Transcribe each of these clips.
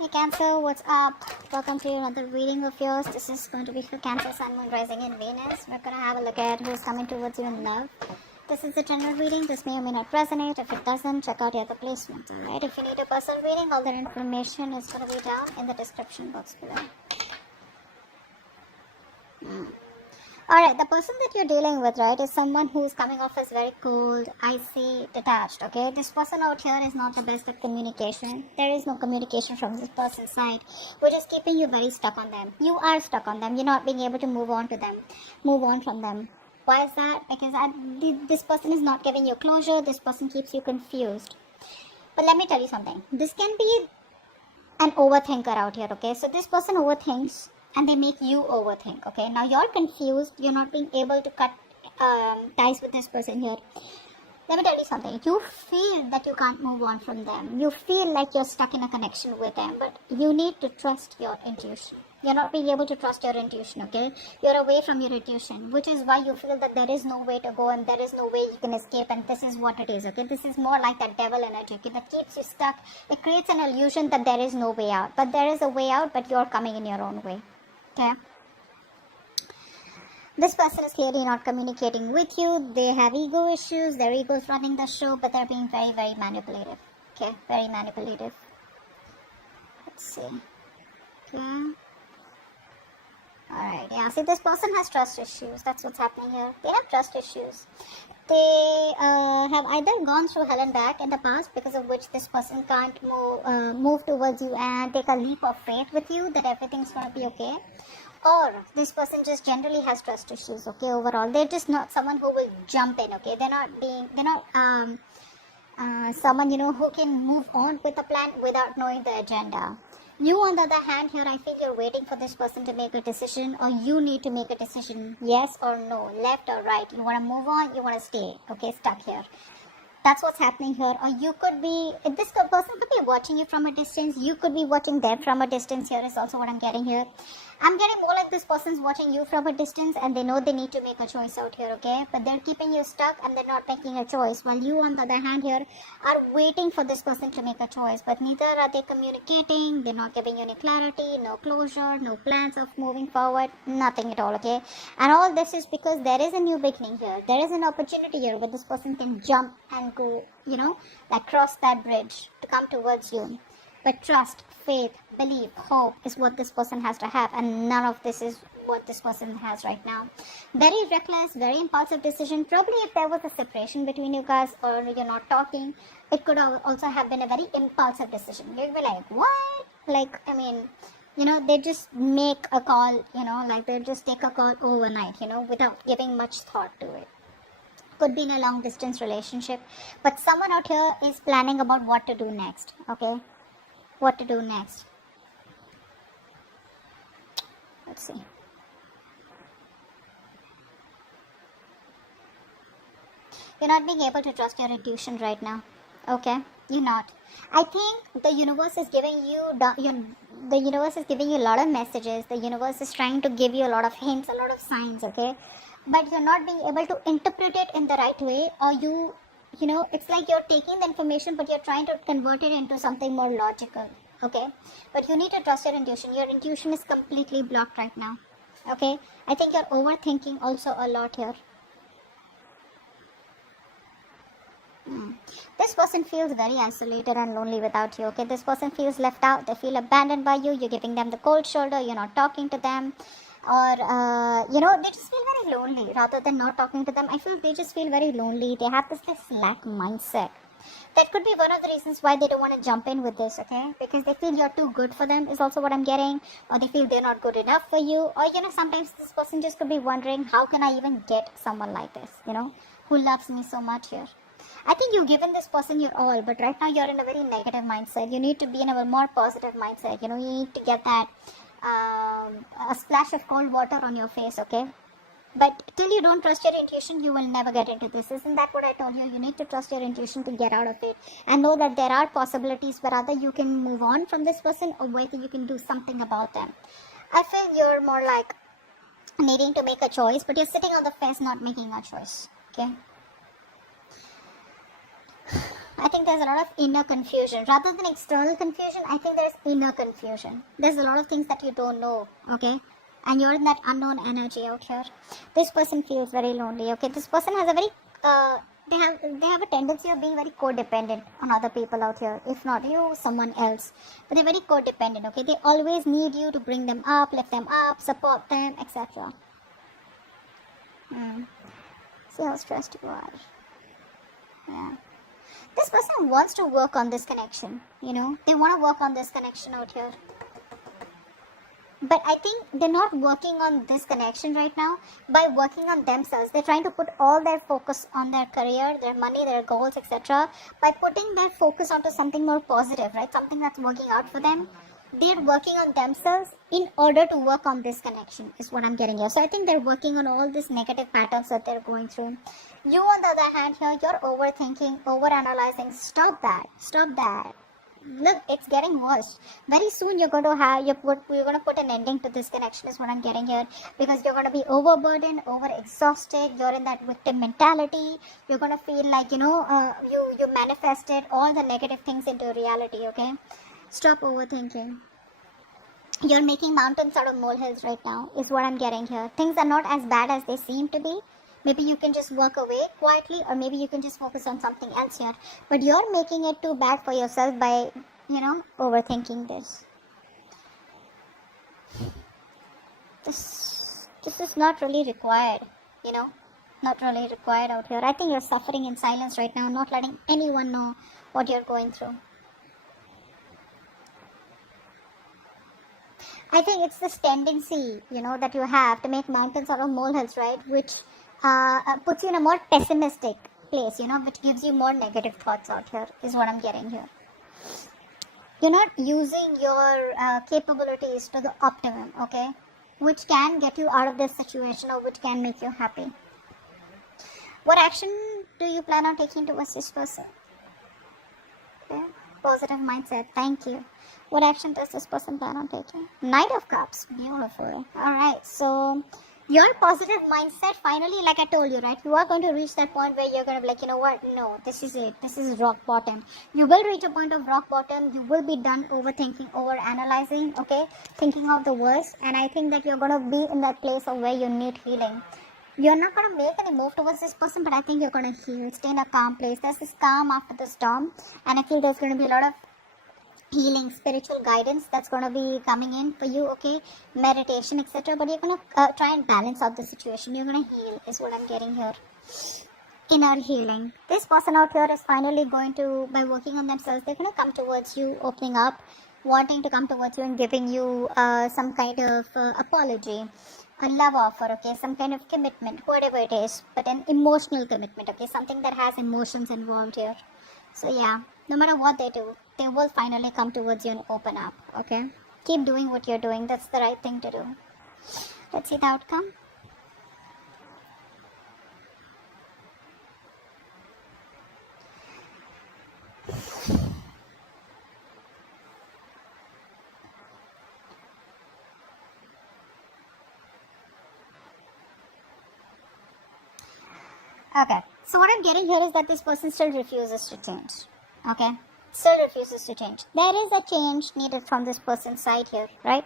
Hey Cancer, what's up? Welcome to another reading of yours. This is going to be for Cancer, Sun, Moon, Rising in Venus. We're going to have a look at who's coming towards you in love. This is a general reading. This may or may not resonate. If it doesn't, check out the other placements. Alright, if you need a personal reading, all the information is going to be down in the description box below. Alright, the person that you're dealing with, right, is someone who's coming off as very cold, icy, detached, okay? This person out here is not the best at communication. There is no communication from this person's side, which is keeping you very stuck on them. You are stuck on them. You're not being able to move on from them. Why is that? Because this person is not giving you closure. This person keeps you confused. But let me tell you something. This can be an overthinker out here, okay? So this person overthinks and they make you overthink, okay? Now you're confused, you're not being able to cut ties with this person here. Let me tell you something. You feel that you can't move on from them. You feel like you're stuck in a connection with them, but you need to trust your intuition. You're not being able to trust your intuition, okay? You're away from your intuition, which is why you feel that there is no way to go and there is no way you can escape, and this is what it is, okay? This is more like that devil energy, okay, that keeps you stuck. It creates an illusion that there is no way out, but there is a way out, but you're coming in your own way, okay? This person is clearly not communicating with you. They have ego issues. Their ego is running the show, but they're being very, very manipulative. Okay, very manipulative. Let's see. Okay. Alright, yeah. See, this person has trust issues. That's what's happening here. They have trust issues. They have either gone through hell and back in the past, because of which this person can't move towards you and take a leap of faith with you that everything's going to be okay. Or this person just generally has trust issues, okay, overall. They're just not someone who will jump in, okay. They're not someone, who can move on with a plan without knowing the agenda. You, on the other hand, here I feel you're waiting for this person to make a decision, or you need to make a decision, yes or no, left or right. You want to move on, you want to stay, okay, stuck here. That's what's happening here. Or you could be, this person could be watching you from a distance. You could be watching them from a distance. Here is also what I'm getting here. I'm getting more like this person's watching you from a distance and they know they need to make a choice out here, okay? But they're keeping you stuck and they're not making a choice. While you, on the other hand, here are waiting for this person to make a choice. But neither are they communicating. They're not giving you any clarity, no closure, no plans of moving forward, nothing at all, okay? And all this is because there is a new beginning here. There is an opportunity here where this person can jump and go, like cross that bridge to come towards you. But trust, faith, belief, hope is what this person has to have, and none of this is what this person has right now. Very reckless, very impulsive decision. Probably if there was a separation between you guys or you're not talking, it could also have been a very impulsive decision. You'd be like, what? Like, they just make a call, like they just take a call overnight, without giving much thought to it. Could be in a long distance relationship, but someone out here is planning about what to do next, okay? What to do next. Let's see. You're not being able to trust your intuition right now, okay? You're not. I think the universe is giving you the universe is giving you a lot of messages. The universe is trying to give you a lot of hints, a lot of signs, okay? But you're not being able to interpret it in the right way, or it's like you're taking the information but you're trying to convert it into something more logical, okay? But you need to trust your intuition. Your intuition is completely blocked right now, okay? I think you're overthinking also a lot here. This person feels very isolated and lonely without you, okay? This person feels left out. They feel abandoned by you. You're giving them the cold shoulder. You're not talking to them. Or, they just feel very lonely rather than not talking to them. I feel they just feel very lonely. They have this lack mindset. That could be one of the reasons why they don't want to jump in with this, okay? Because they feel you're too good for them is also what I'm getting. Or they feel they're not good enough for you. Or, sometimes this person just could be wondering, how can I even get someone like this, who loves me so much here? I think you've given this person your all, but right now you're in a very negative mindset. You need to be in a more positive mindset. You need to get that a splash of cold water on your face, okay? But till you don't trust your intuition, you will never get into this. Isn't that what I told you? You need to trust your intuition to get out of it and know that there are possibilities where either you can move on from this person or whether you can do something about them. I feel you're more like needing to make a choice, but you're sitting on the fence not making a choice, okay? I think there's a lot of inner confusion. Rather than external confusion, I think there's inner confusion. There's a lot of things that you don't know, okay? And you're in that unknown energy out here. This person feels very lonely, okay? This person has a very, they have a tendency of being very codependent on other people out here. If not you, someone else. But they're very codependent, okay? They always need you to bring them up, lift them up, support them, etc. See how stressed you are. Yeah. This person wants to work on this connection, you know. They want to work on this connection out here. But I think they're not working on this connection right now by working on themselves. They're trying to put all their focus on their career, their money, their goals, etc. By putting their focus onto something more positive, right? Something that's working out for them. They're working on themselves in order to work on this connection is what I'm getting here. So I think they're working on all these negative patterns that they're going through. You on the other hand here, you're overthinking, overanalyzing. Stop that. Stop that. Look, it's getting worse. Very soon you're going to put an ending to this connection is what I'm getting here, because you're going to be overburdened, overexhausted. You're in that victim mentality. You're going to feel like, you manifested all the negative things into reality, okay? Stop overthinking. You're making mountains out of molehills right now is what I'm getting here. Things are not as bad as they seem to be. Maybe you can just walk away quietly, or maybe you can just focus on something else here. But you're making it too bad for yourself by, overthinking this. This is not really required, not really required out here. I think you're suffering in silence right now, not letting anyone know what you're going through. I think it's this tendency, that you have to make mountains out of molehills, right? Which puts you in a more pessimistic place, which gives you more negative thoughts out here, is what I'm getting here. You're not using your capabilities to the optimum, okay? Which can get you out of this situation, or which can make you happy. What action do you plan on taking towards this person? Okay. Positive mindset. Thank you. What action does this person plan on taking? Knight of Cups. Beautiful. Alright, so your positive mindset, finally, like I told you, right? You are going to reach that point where you're going to be like, you know what? No, this is it. This is rock bottom. You will reach a point of rock bottom. You will be done overthinking, overanalyzing, okay? Thinking of the worst. And I think that you're going to be in that place of where you need healing. You're not going to make any move towards this person, but I think you're going to heal. Stay in a calm place. There's this calm after the storm. And I feel there's going to be a lot of healing, spiritual guidance that's going to be coming in for you, okay? Meditation, etc. But you're going to try and balance out the situation. You're going to heal is what I'm getting here. Inner healing. This person out here is finally going to, by working on themselves, they're going to come towards you, opening up, wanting to come towards you and giving you some kind of apology. A love offer, okay, some kind of commitment, whatever it is, but an emotional commitment, okay, something that has emotions involved here. So yeah, no matter what they do, they will finally come towards you and open up, okay? Keep doing what you're doing. That's the right thing to do. Let's see the outcome. Okay, so what I'm getting here is that this person still refuses to change. Okay, still refuses to change. There is a change needed from this person's side here, right?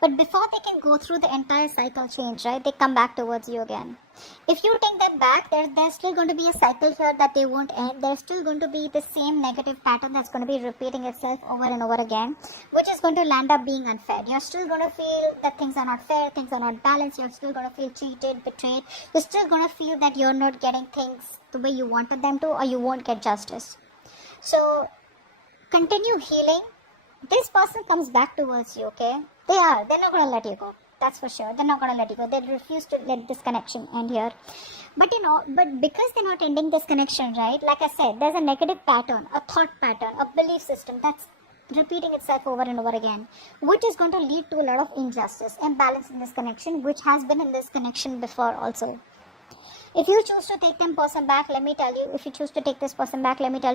But before they can go through the entire cycle change, right, they come back towards you again. If you take that back, there's still going to be a cycle here that they won't end. There's still going to be the same negative pattern that's going to be repeating itself over and over again, which is going to land up being unfair. You're still going to feel that things are not fair, things are not balanced. You're still going to feel cheated, betrayed. You're still going to feel that you're not getting things the way you wanted them to, or you won't get justice. So continue healing. This person comes back towards you, okay? They're not going to let you go. That's for sure. They're not going to let you go. They refuse to let this connection end here. But because they're not ending this connection, right? Like I said, there's a negative pattern, a thought pattern, a belief system that's repeating itself over and over again, which is going to lead to a lot of injustice, imbalance in this connection, which has been in this connection before also. If you choose to take this person back, let me tell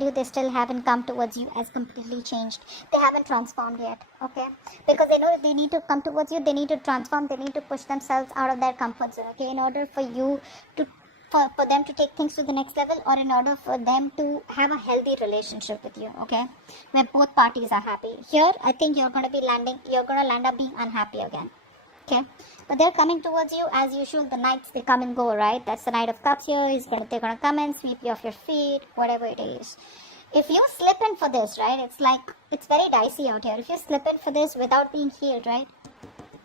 you, they still haven't come towards you as completely changed. They haven't transformed yet, okay? Because they know they need to come towards you, they need to transform, they need to push themselves out of their comfort zone, okay? In order for you to for them to take things to the next level, or in order for them to have a healthy relationship with you, okay, where both parties are happy. Here I think you're going to land up being unhappy again, okay. But they're coming towards you as usual. The knights, they come and go, right? That's the Knight of Cups here. They're gonna come and sweep you off your feet, whatever it is. If you slip in for this, right, it's very dicey out here. If you slip in for this without being healed, right,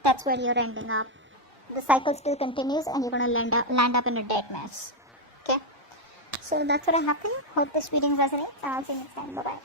that's where you're ending up. The cycle still continues and you're gonna land up in a dead mess. Okay? So that's what I have for you. Hope this reading resonates, and I'll see you next time. Bye bye.